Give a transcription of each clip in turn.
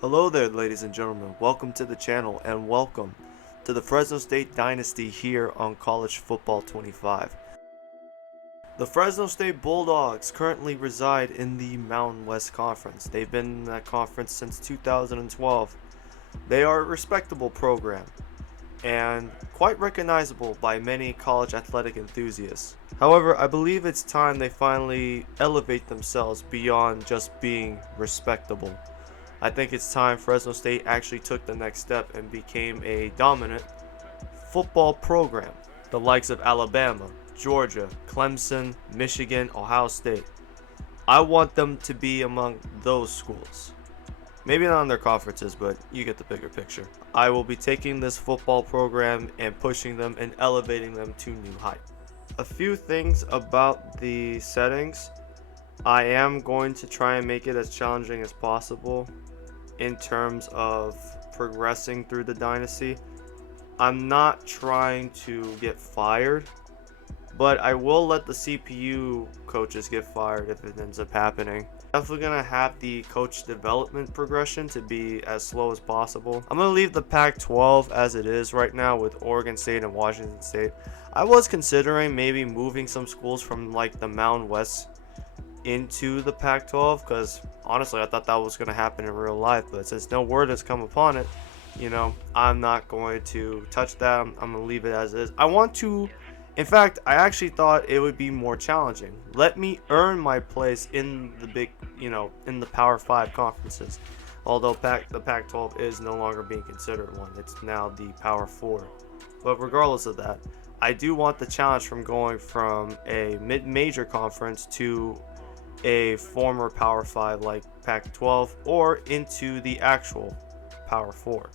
Hello there, ladies and gentlemen. Welcome to the channel and welcome to the Fresno State Dynasty here on College Football 25. The Fresno State Bulldogs currently reside in the Mountain West Conference. They've been in that conference since 2012. They are a respectable program and quite recognizable by many college athletic enthusiasts. However, I believe it's time they finally elevate themselves beyond just being respectable. I think it's time Fresno State actually took the next step and became a dominant football program. The likes of Alabama, Georgia, Clemson, Michigan, Ohio State. I want them to be among those schools. Maybe not in their conferences, but you get the bigger picture. I will be taking this football program and pushing them and elevating them to new heights. A few things about the settings. I am going to try and make it as challenging as possible in terms of progressing through the dynasty. I'm not trying to get fired, but I will let the CPU coaches get fired if it ends up happening. Definitely gonna have the coach development progression to be as slow as possible. I'm gonna leave the Pac-12 as it is right now with Oregon State and Washington State. I was considering maybe moving some schools from like the Mountain West into the Pac-12 because honestly I thought that was going to happen in real life, but since no word has come upon it, I'm not going to touch that. I'm going to leave it as is. In fact, I actually thought it would be more challenging. Let me earn my place in the big, in the Power 5 conferences. Although the Pac-12 is no longer being considered one. It's now the Power 4. But regardless of that, I do want the challenge from going from a mid-major conference to a former Power 5 like Pac-12 or into the actual Power 4.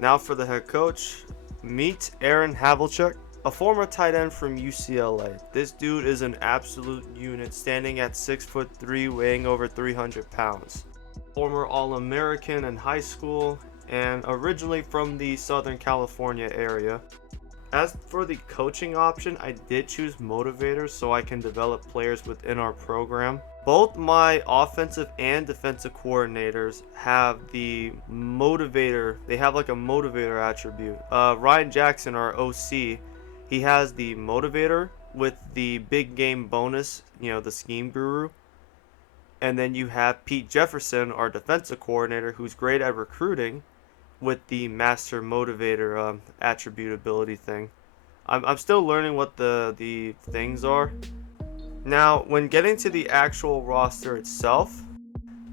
Now for the head coach, meet Aaron Havlicek, a former tight end from UCLA. This dude is an absolute unit, standing at 6'3", weighing over 300 pounds. Former All-American in high school and originally from the Southern California area. As for the coaching option, I did choose motivators so I can develop players within our program. Both my offensive and defensive coordinators have the motivator. They have like a motivator attribute. Ryan Jackson, our OC, he has the motivator with the big game bonus, the scheme guru. And then you have Pete Jefferson, our defensive coordinator, who's great at recruiting, with the master motivator attribute ability thing. I'm still learning what the things are. Now, when getting to the actual roster itself,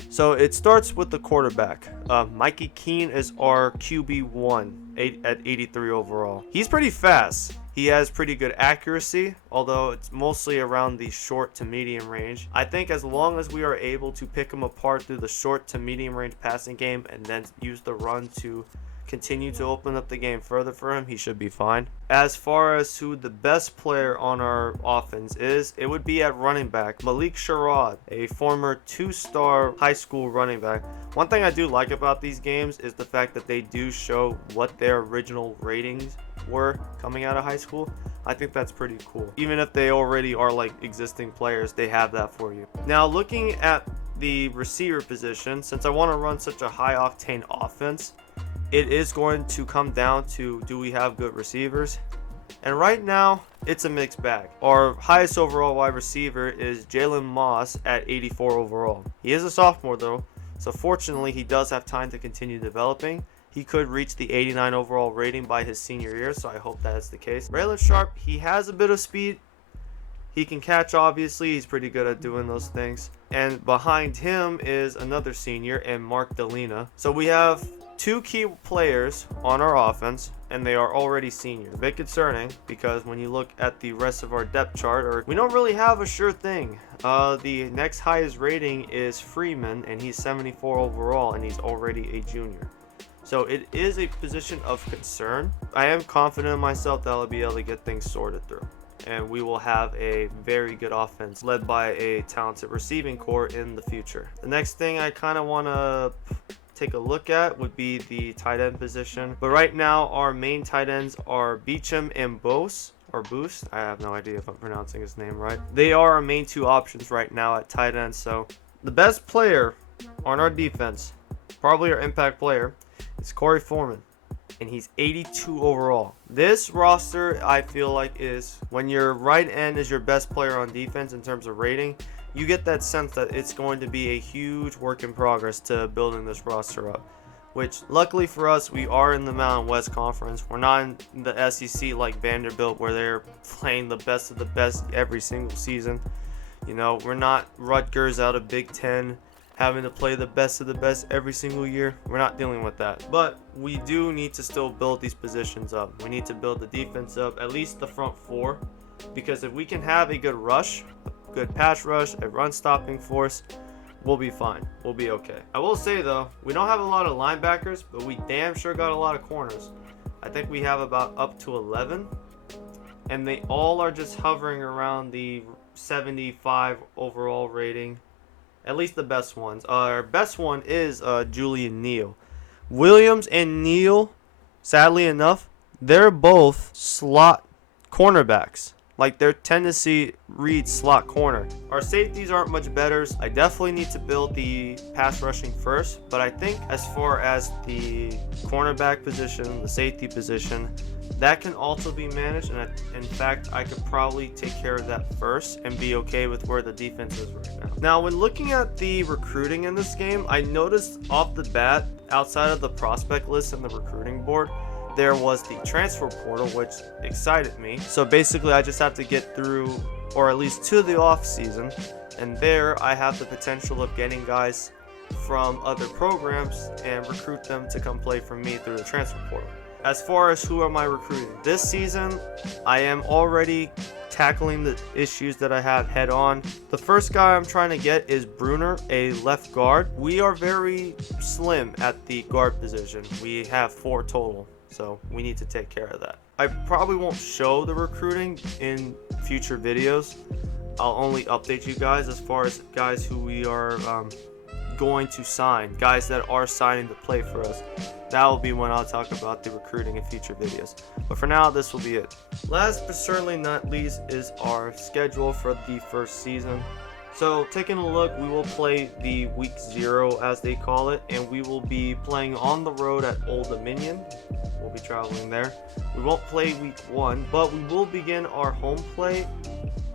so it starts with the quarterback. Mikey Keene is our QB1 at 83 overall. He's pretty fast. He has pretty good accuracy, although it's mostly around the short to medium range. I think as long as we are able to pick him apart through the short to medium range passing game and then use the run to continue to open up the game further for him, he should be fine. As far as who the best player on our offense is, it would be at running back, Malik Sherrod, a former 2-star high school running back. One thing I do like about these games is the fact that they do show what their original ratings were coming out of high school. I think that's pretty cool. Even if they already are like existing players, they have that for you. Now looking at the receiver position, since I want to run such a high octane offense, it is going to come down to, do we have good receivers? And right now, it's a mixed bag. Our highest overall wide receiver is Jalen Moss at 84 overall. He is a sophomore though, so fortunately he does have time to continue developing. He could reach the 89 overall rating by his senior year, so I hope that's the case. Braylon Sharp, he has a bit of speed. He can catch, obviously. He's pretty good at doing those things. And behind him is another senior, and Mark Delina. So we have two key players on our offense, and they are already senior. A bit concerning because when you look at the rest of our depth chart, we don't really have a sure thing. The next highest rating is Freeman, and he's 74 overall, and he's already a junior. So it is a position of concern. I am confident in myself that I'll be able to get things sorted through, and we will have a very good offense led by a talented receiving core in the future. The next thing I kind of want to take a look at would be the tight end position. But right now, our main tight ends are Beecham and Bose. Or Boost. I have no idea if I'm pronouncing his name right. They are our main two options right now at tight end. So the best player on our defense probably our impact player, is Corey Foreman, and he's 82 overall. This roster, I feel like, is when your right end is your best player on defense in terms of rating, you get that sense that it's going to be a huge work in progress to building this roster up. Which, luckily for us, we are in the Mountain West Conference. We're not in the SEC like Vanderbilt, where they're playing the best of the best every single season. You know, we're not Rutgers out of Big Ten having to play the best of the best every single year. We're not dealing with that. But we do need to still build these positions up. We need to build the defense up, at least the front four. Because if we can have a good rush, a good pass rush, a run stopping force, we'll be fine. We'll be okay. I will say though, we don't have a lot of linebackers, but we damn sure got a lot of corners. I think we have about up to 11, and they all are just hovering around the 75 overall rating. At least the best ones. Our best one is Julian Neal. Williams and Neal, sadly enough, they're both slot cornerbacks. Like, they're Tennessee Reed slot corner. Our safeties aren't much better. I definitely need to build the pass rushing first. But I think as far as the cornerback position, the safety position, that can also be managed. And in fact, I could probably take care of that first and be okay with where the defense is right now. Now, when looking at the recruiting in this game, I noticed off the bat, outside of the prospect list and the recruiting board, there was the transfer portal, which excited me. So basically, I just have to get through, or at least to the off season, and there I have the potential of getting guys from other programs and recruit them to come play for me through the transfer portal. As far as who am I recruiting this season, I am already tackling the issues that I have head on. The first guy I'm trying to get is Bruner, a left guard. We are very slim at the guard position. We have 4 total. So we need to take care of that. I probably won't show the recruiting in future videos. I'll only update you guys as far as guys who we are going to sign, guys that are signing to play for us. That will be when I'll talk about the recruiting in future videos. But for now, this will be it. Last but certainly not least is our schedule for the first season. So taking a look, we will play the week 0 as they call it, and we will be playing on the road at Old Dominion. We'll be traveling there. We won't play week 1, but we will begin our home play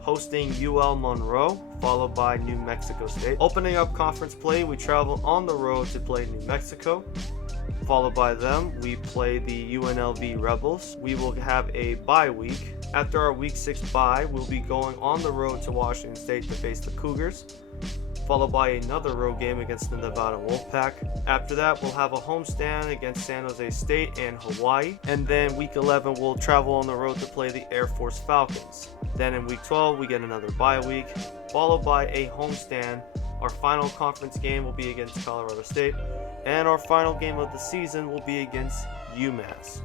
hosting UL Monroe, followed by New Mexico State. Opening up conference play, we travel on the road to play New Mexico. Followed by them, we play the UNLV Rebels. We will have a bye week. After our week 6 bye, we'll be going on the road to Washington State to face the Cougars, followed by another road game against the Nevada Wolfpack. After that, we'll have a homestand against San Jose State and Hawaii. And then week 11, we'll travel on the road to play the Air Force Falcons. Then in week 12, we get another bye week, followed by a homestand. Our final conference game will be against Colorado State, and our final game of the season will be against UMass.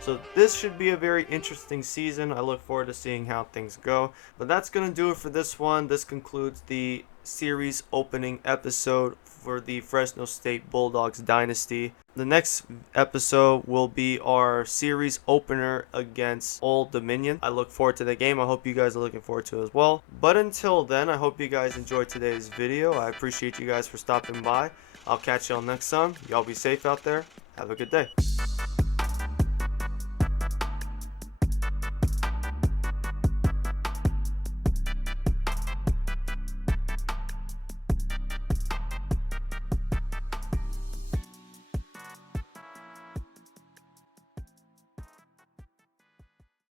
So this should be a very interesting season. I look forward to seeing how things go. But that's going to do it for this one. This concludes the series opening episode for the Fresno State Bulldogs Dynasty. The next episode will be our series opener against Old Dominion. I look forward to the game. I hope you guys are looking forward to it as well. But until then, I hope you guys enjoyed today's video. I appreciate you guys for stopping by. I'll catch y'all next time. Y'all be safe out there. Have a good day.